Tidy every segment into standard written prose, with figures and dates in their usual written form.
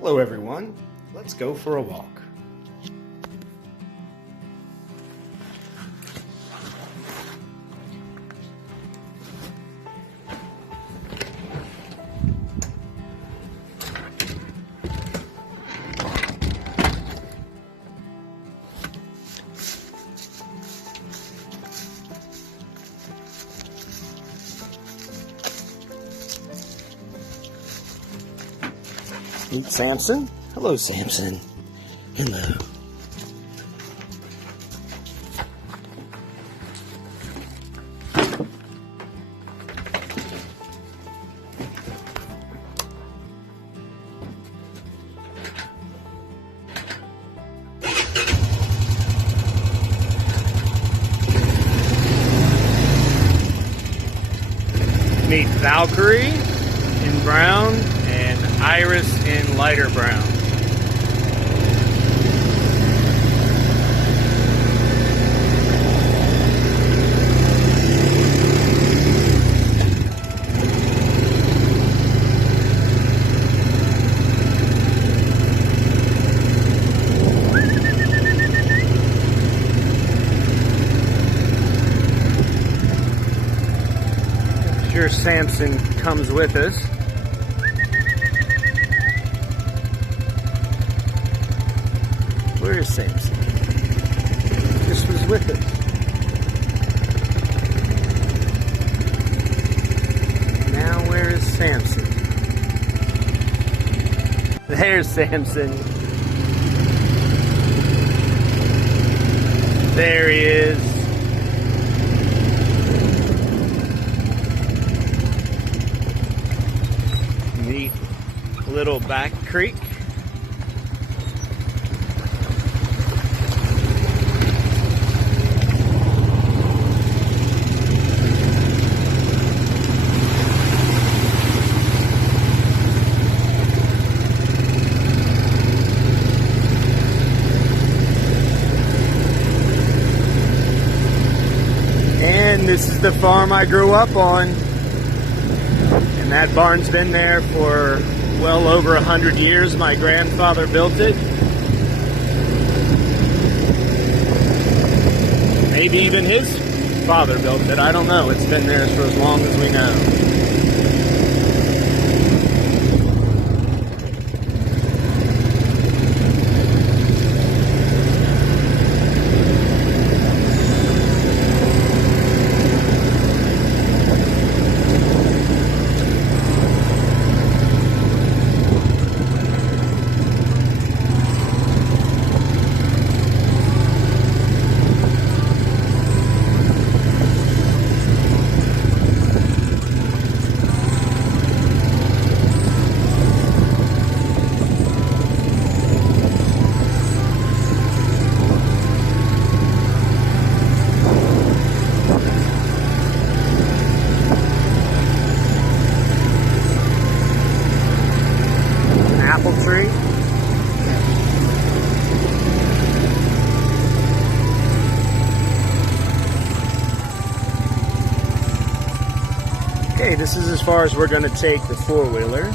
Hello everyone, let's go for a walk. Meet Samson. Hello, Samson. Hello. Meet Valkyrie in brown and Iris in lighter brown. Sure, Samson comes with us. Where is Samson? This was with us. Now where is Samson? There's Samson. There he is. Neat little back creek. And this is the farm I grew up on. And that barn's been there for well over 100 years. My grandfather built it. Maybe even his father built it. I don't know. It's been there for as long as we know. Apple tree. Okay, this is as far as we're going to take the four-wheeler.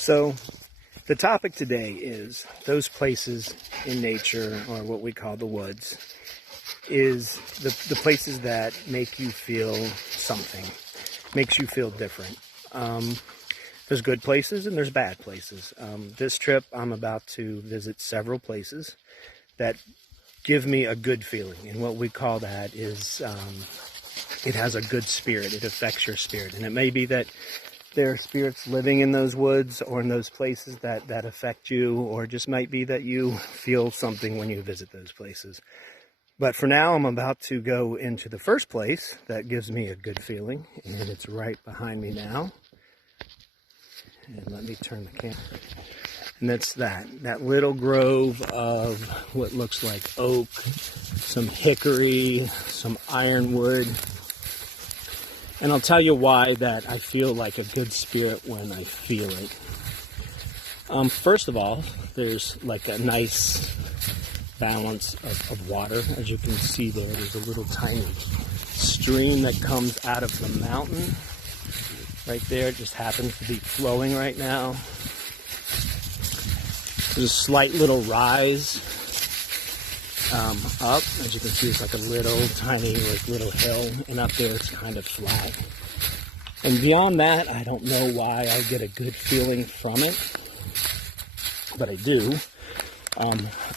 So the topic today is those places in nature, or what we call the woods, is the places that make you feel something, makes you feel different. There's good places and there's bad places. This trip, I'm about to visit several places that give me a good feeling. And what we call that is it has a good spirit. It affects your spirit. And it may be that there are spirits living in those woods or in those places that affect you, or it just might be that you feel something when you visit those places. But for now, I'm about to go into the first place that gives me a good feeling, and it's right behind me now. And let me turn the camera. And that's that little grove of what looks like oak, some hickory, some ironwood. And I'll tell you why that I feel like a good spirit when I feel it. First of all, there's like a nice balance of water. As you can see there's a little tiny stream that comes out of the mountain. Right there, it just happens to be flowing right now. There's a slight little rise up. As you can see, it's like a little tiny, little hill, and up there it's kind of flat. And beyond that, I don't know why I get a good feeling from it, but I do.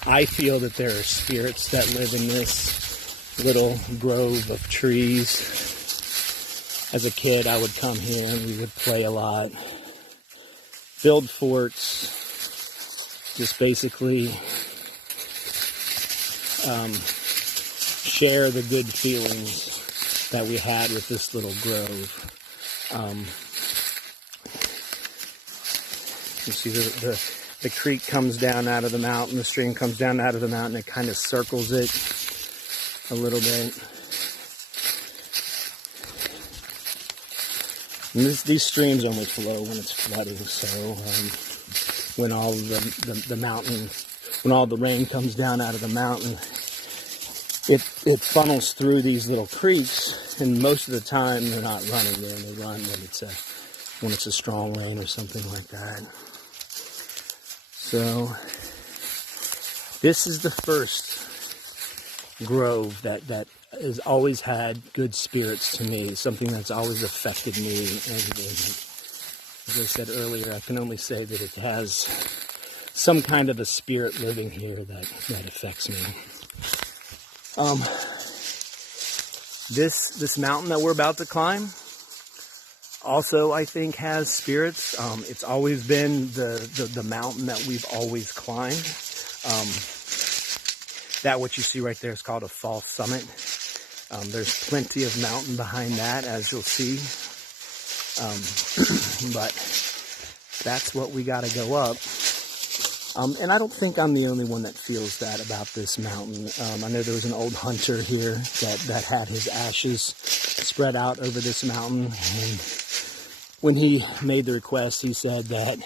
I feel that there are spirits that live in this little grove of trees. As a kid, I would come here and we would play a lot, build forts, just basically share the good feelings that we had with this little grove. You see the creek comes down out of the mountain, the stream comes down out of the mountain, it kind of circles it a little bit. And these streams only flow when it's flooding, so when all the mountain, when all the rain comes down out of the mountain, it funnels through these little creeks, and most of the time they're not running there, and they run when it's a strong rain or something like that. So this is the first grove that has always had good spirits to me, something that's always affected me. And as I said earlier, I can only say that it has some kind of a spirit living here that affects me. This mountain that we're about to climb also, I think, has spirits. It's always been the mountain that we've always climbed. That what you see right there is called a false summit. There's plenty of mountain behind that, as you'll see. But that's what we got to go up. And I don't think I'm the only one that feels that about this mountain. I know there was an old hunter here that had his ashes spread out over this mountain. And when he made the request, he said that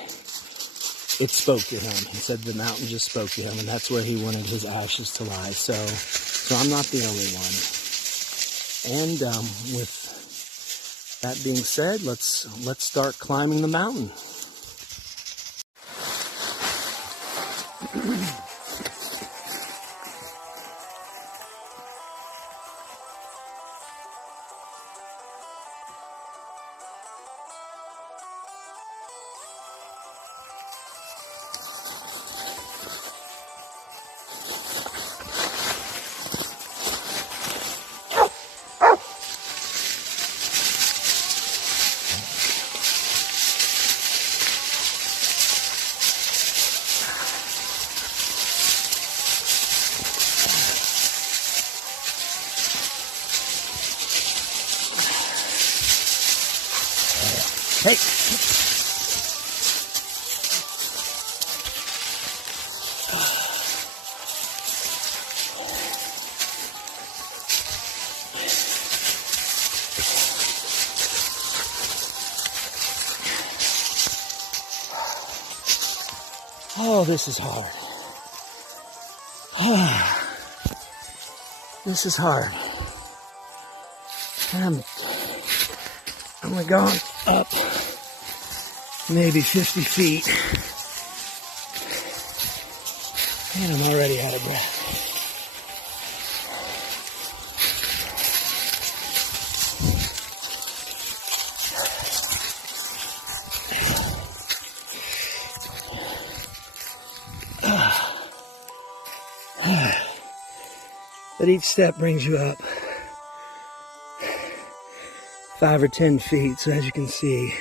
it spoke to him. He said the mountain just spoke to him, and that's where he wanted his ashes to lie. So I'm not the only one. And with that being said, let's start climbing the mountain. Hey! Oh, this is hard. This is hard. I'm only going up maybe 50 feet. And I'm already out of breath. but each step brings you up 5 or 10 feet. So as you can see,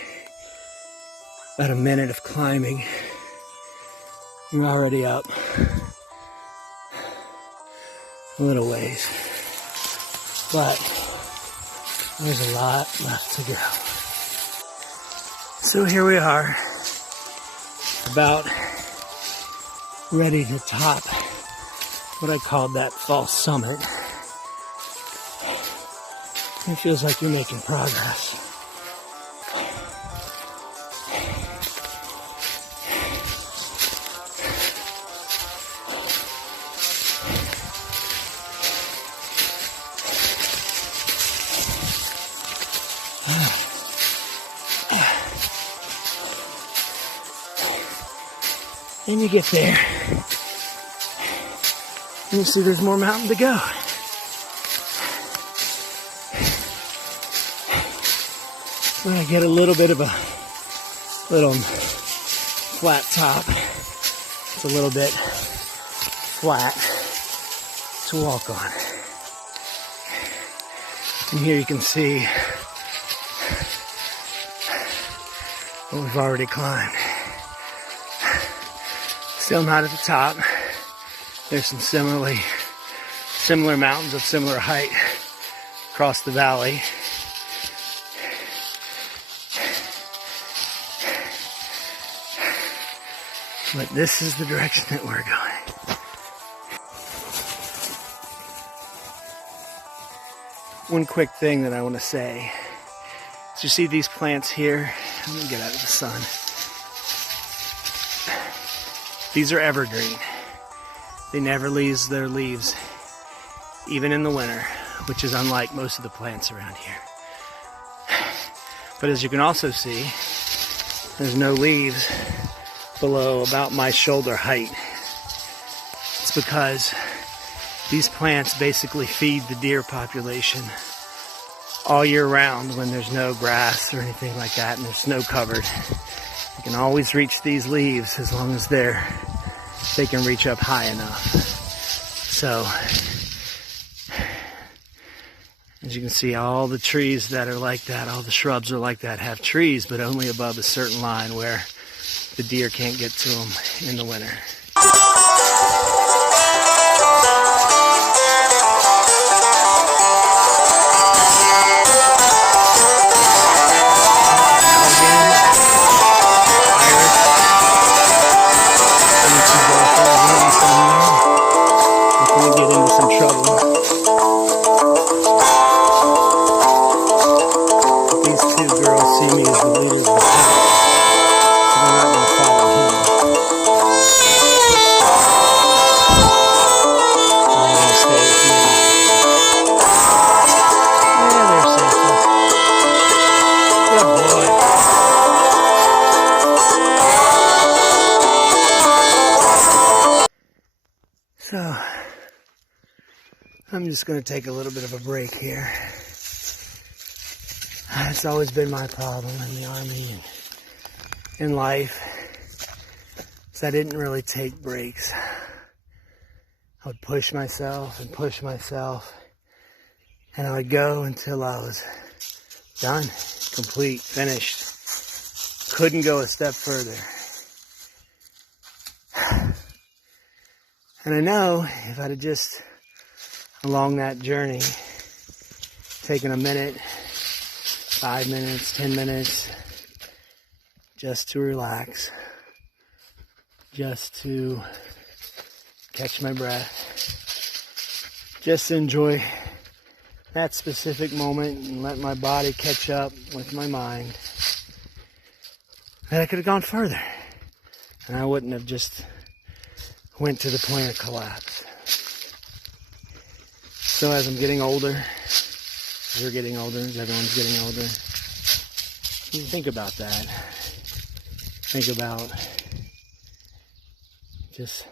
about a minute of climbing, you're already up a little ways, but there's a lot left to go. So here we are, about ready to top what I called that false summit. It feels like you're making progress. And you get there, and you see there's more mountain to go. But I get a little bit of a little flat top. It's a little bit flat to walk on. And here you can see what we've already climbed. Still not at the top. There's some similar mountains of similar height across the valley. But this is the direction that we're going. One quick thing that I want to say is you see these plants here? Let me get out of the sun. These are evergreen. They never lose their leaves, even in the winter, which is unlike most of the plants around here. But as you can also see, there's no leaves below about my shoulder height. It's because these plants basically feed the deer population all year round when there's no grass or anything like that and there's snow covered. You can always reach these leaves as long as they can reach up high enough. So, as you can see, all the trees that are like that, all the shrubs are like that, have trees, but only above a certain line where the deer can't get to them in the winter. So, I'm just going to take a little bit of a break here. It's always been my problem in the Army and in life, is I didn't really take breaks. I would push myself, and I would go until I was done, complete, finished. Couldn't go a step further. And I know if I'd have just, along that journey, taken a minute, 5 minutes, 10 minutes, just to relax, just to catch my breath, just to enjoy that specific moment and let my body catch up with my mind, that I could have gone further. And I wouldn't have just went to the point of collapse. So as I'm getting older, as you're getting older, as everyone's getting older, you think about that. Think about just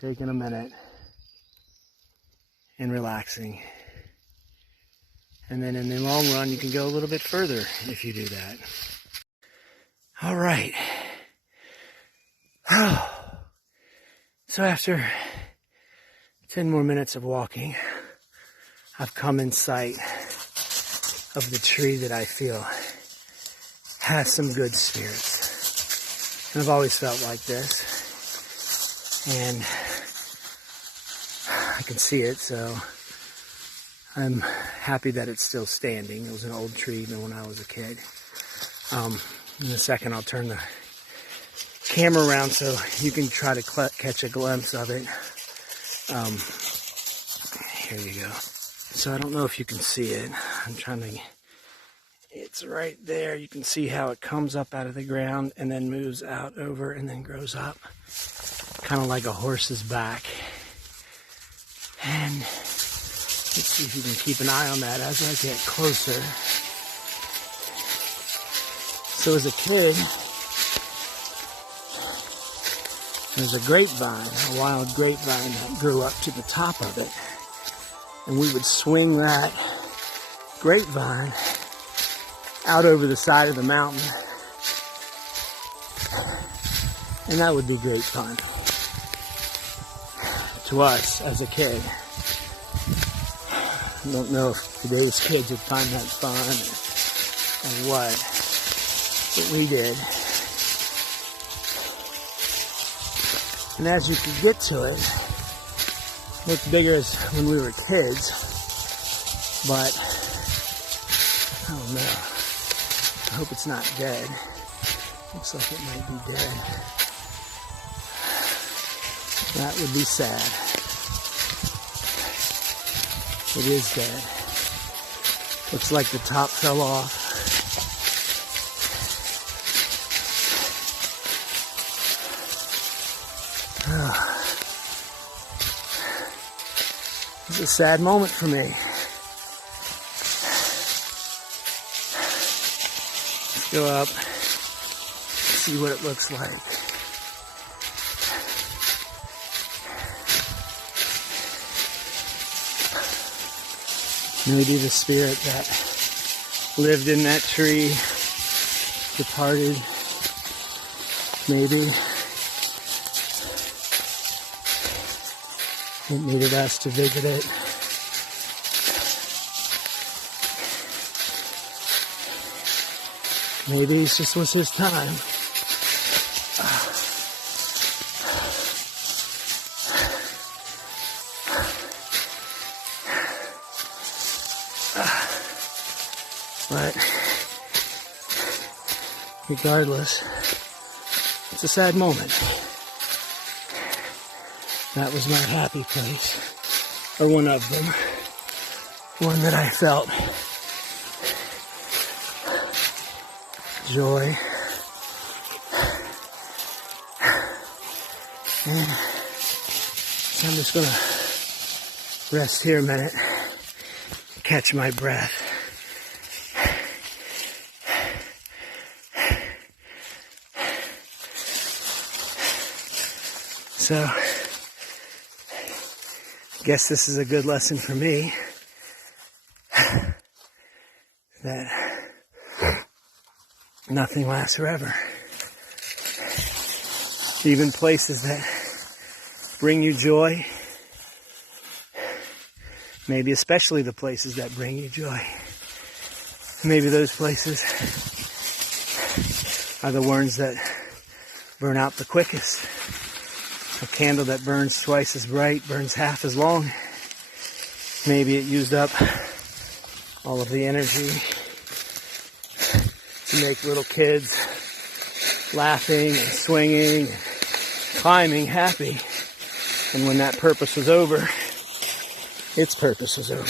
taking a minute and relaxing. And then in the long run, you can go a little bit further if you do that. All right. So after 10 more minutes of walking, I've come in sight of the tree that I feel has some good spirits. And I've always felt like this. And I can see it, so I'm happy that it's still standing. It was an old tree even when I was a kid. In a second, I'll turn the camera around so you can try to catch a glimpse of it. Here you go. So I don't know if you can see it. I'm trying to... It's right there. You can see how it comes up out of the ground and then moves out over and then grows up. Kind of like a horse's back. And let's see if you can keep an eye on that as I get closer. So as a kid, there's a grapevine, a wild grapevine that grew up to the top of it. And we would swing that grapevine out over the side of the mountain. And that would be great fun to us as a kid. I don't know if today's kids would find that fun or what, but we did. And as you could get to it, it looked bigger as when we were kids, but I don't know. I hope it's not dead. Looks like it might be dead. That would be sad. It is dead. Looks like the top fell off. It's a sad moment for me. Let's go up, see what it looks like. Maybe the spirit that lived in that tree departed. Maybe it needed us to visit it. Maybe it just was his time. But regardless, it's a sad moment. That was my happy place, or one of them, one that I felt joy, and so I'm just gonna rest here a minute, catch my breath. So, I guess this is a good lesson for me, that nothing lasts forever. Even places that bring you joy, maybe especially the places that bring you joy, maybe those places are the ones that burn out the quickest. A candle that burns twice as bright burns half as long. Maybe it used up all of the energy to make little kids laughing and swinging and climbing happy. And when that purpose was over, its purpose was over.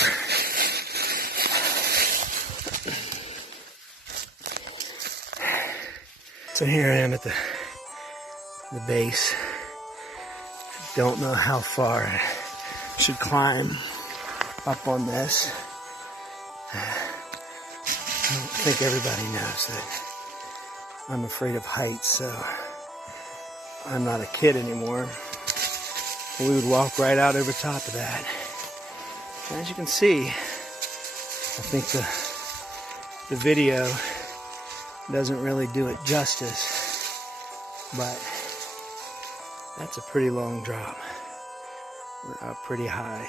So here I am at the base. Don't know how far I should climb up on this. I don't think everybody knows that I'm afraid of heights, so I'm not a kid anymore. We would walk right out over top of that. And as you can see, I think the video doesn't really do it justice, but that's a pretty long drop. We're up pretty high.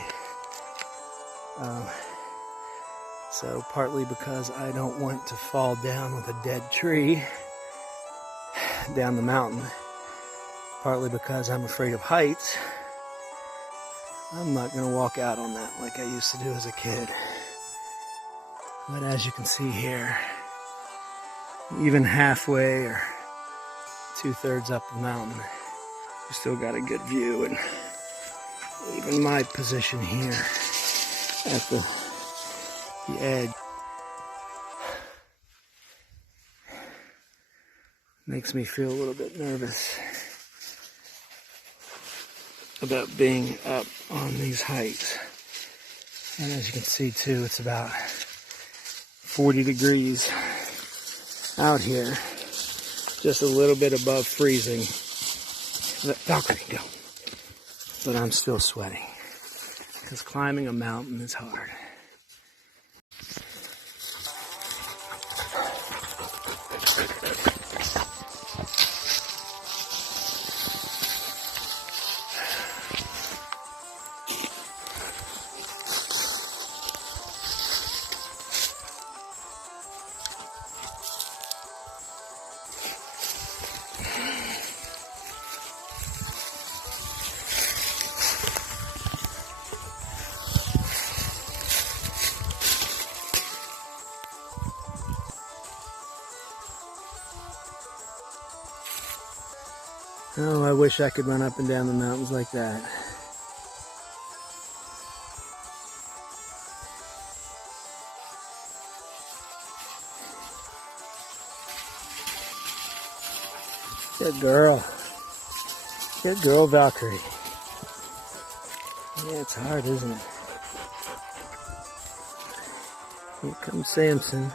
So partly because I don't want to fall down with a dead tree down the mountain, partly because I'm afraid of heights, I'm not going to walk out on that like I used to do as a kid. But as you can see here, even halfway or 2/3 up the mountain, we still got a good view. And even my position here at the edge makes me feel a little bit nervous about being up on these heights. And as you can see too, it's about 40 degrees out here, just a little bit above freezing. Valkyrie, go. But I'm still sweating because climbing a mountain is hard. Oh, I wish I could run up and down the mountains like that. Good girl. Good girl, Valkyrie. Yeah, it's hard, isn't it? Here comes Samson.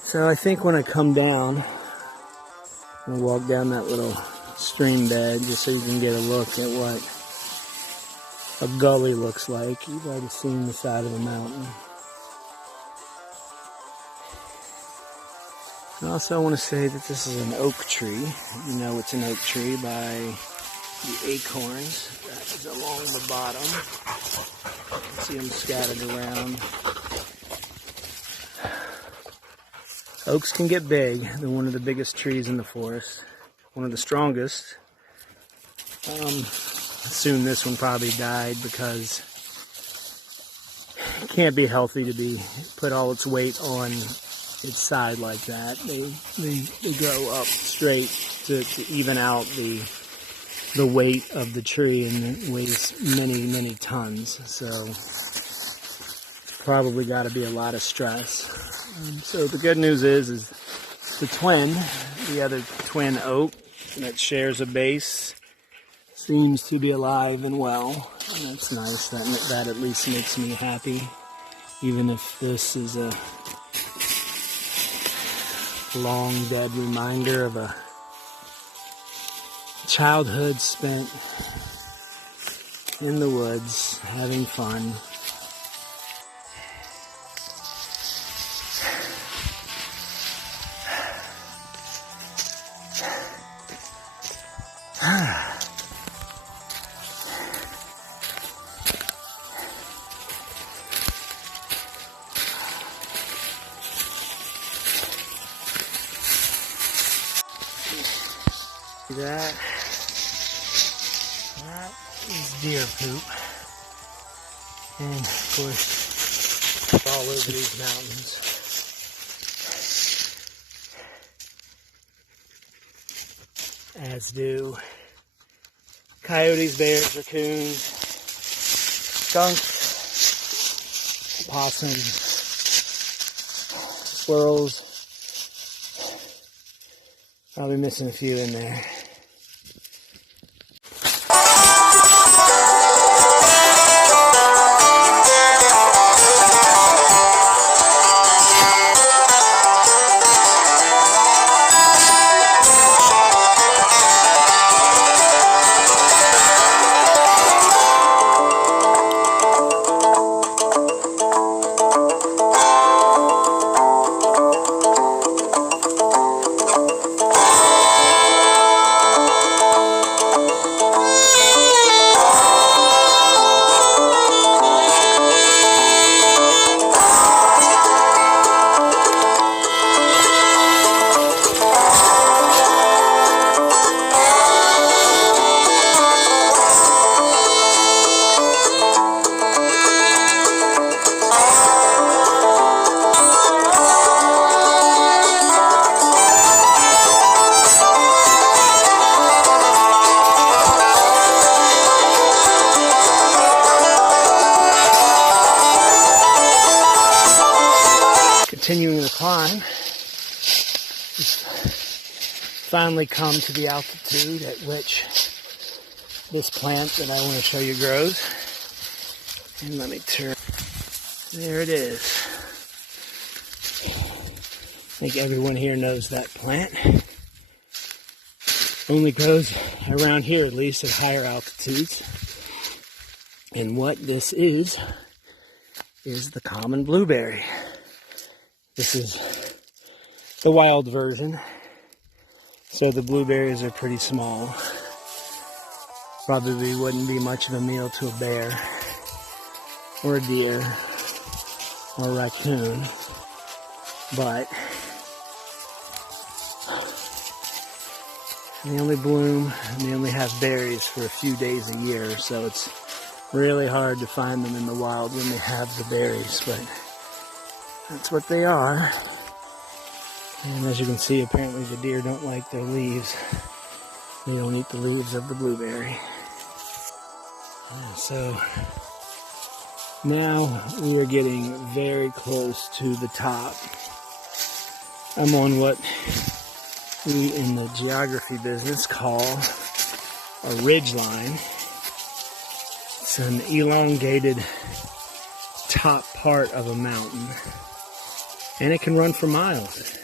So I think when I come down, I'm going to walk down that little stream bed just so you can get a look at what a gully looks like. You've already seen the side of the mountain. I also want to say that this is an oak tree. You know it's an oak tree by the acorns that is along the bottom. You can see them scattered around. Oaks can get big. They're one of the biggest trees in the forest. One of the strongest. Soon this one probably died because it can't be healthy to be put all its weight on its side like that. They grow up straight to even out the weight of the tree, and it weighs many tons. So it's probably got to be a lot of stress. So the good news is the other twin oak that shares a base seems to be alive and well. And that's nice. That at least makes me happy, even if this is a long dead reminder of a childhood spent in the woods having fun. That is deer poop, and of course it's all over these mountains. As do coyotes, bears, raccoons, skunks, opossums, squirrels. I'll be missing a few in there. the climb. It's finally come to the altitude at which this plant that I want to show you grows. And let me turn. There it is. I think everyone here knows that plant. Only grows around here, at least at higher altitudes. And what this is the common blueberry. This is the wild version. So the blueberries are pretty small. Probably wouldn't be much of a meal to a bear, or a deer, or a raccoon. But they only bloom and they only have berries for a few days a year, so it's really hard to find them in the wild when they have the berries, but that's what they are. And as you can see, apparently the deer don't like their leaves. They don't eat the leaves of the blueberry. So now we are getting very close to the top. I'm on what we in the geography business call a ridge line. It's an elongated top part of a mountain, and it can run for miles.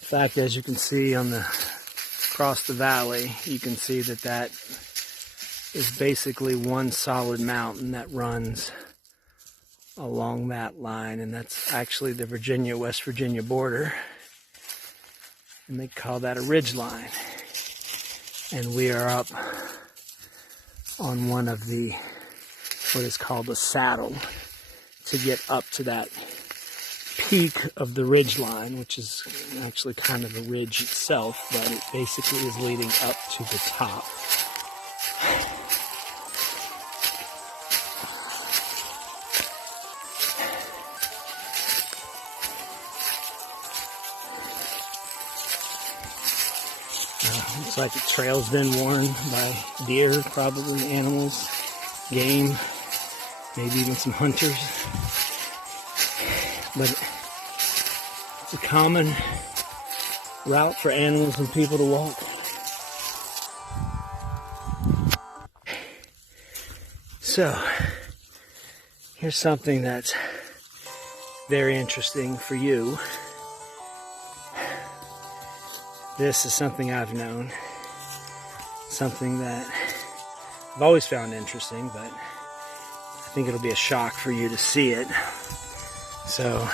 In fact, as you can see across the valley, you can see that is basically one solid mountain that runs along that line, and that's actually the West Virginia border, and they call that a ridge line. And we are up on one of what is called a saddle to get up to that peak of the ridge line, which is actually kind of a ridge itself, but it basically is leading up to the top. Looks like the trail's been worn by deer, probably animals, game, maybe even some hunters. But it's a common route for animals and people to walk. So, here's something that's very interesting for you. This is something I've known, something that I've always found interesting, but I think it'll be a shock for you to see it. So,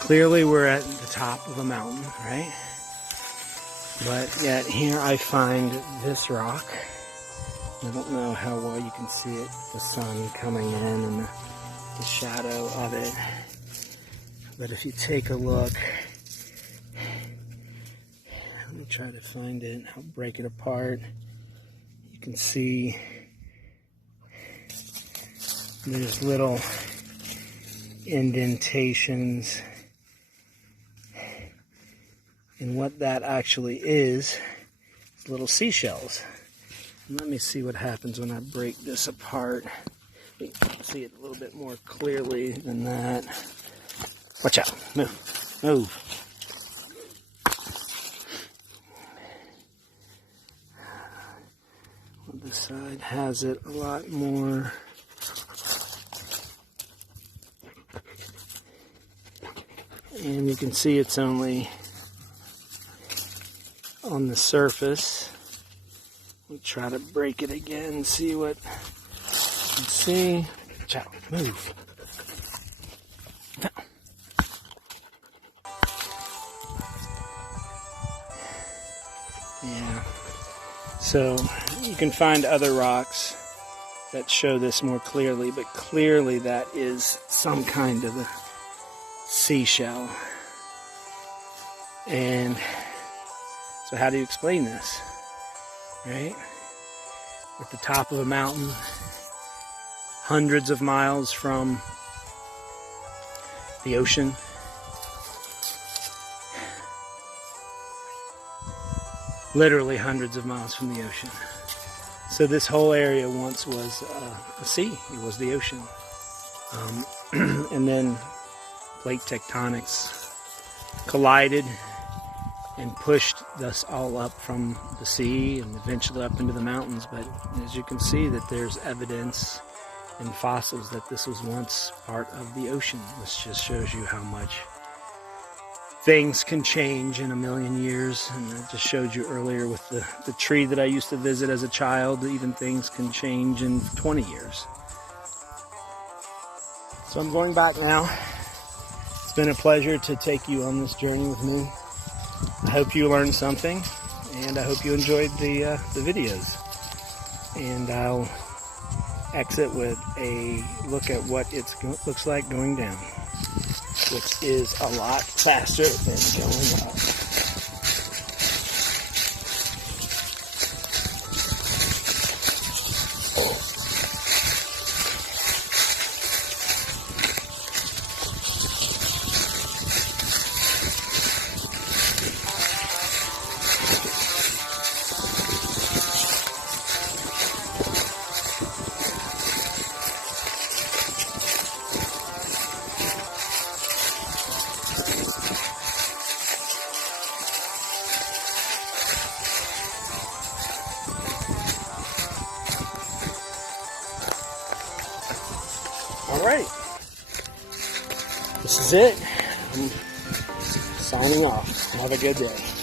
clearly we're at the top of a mountain, right? But yet here I find this rock. I don't know how well you can see it, the sun coming in and the shadow of it. But if you take a look, let me try to find it. I'll break it apart. You can see there's little indentations. And what that actually is little seashells. And let me see what happens when I break this apart. You can see it a little bit more clearly than that. Watch out. Move. Move. This side has it a lot more. And you can see it's only on the surface. We'll try to break it again, see what you can see. Watch out. Move. Yeah. So you can find other rocks that show this more clearly, but clearly that is some kind of a seashell. And so how do you explain this? Right? At the top of a mountain, hundreds of miles from the ocean. Literally hundreds of miles from the ocean. So this whole area once was a sea. It was the ocean. And then plate tectonics collided and pushed us all up from the sea and eventually up into the mountains. But as you can see, that there's evidence and fossils that this was once part of the ocean. This just shows you how much things can change in a million years. And I just showed you earlier with the tree that I used to visit as a child, even things can change in 20 years. So I'm going back now. It's been a pleasure to take you on this journey with me. I hope you learned something, and I hope you enjoyed the videos. And I'll exit with a look at what it looks like going down, which is a lot faster than going up. Alright, this is it. I'm signing off. Have a good day.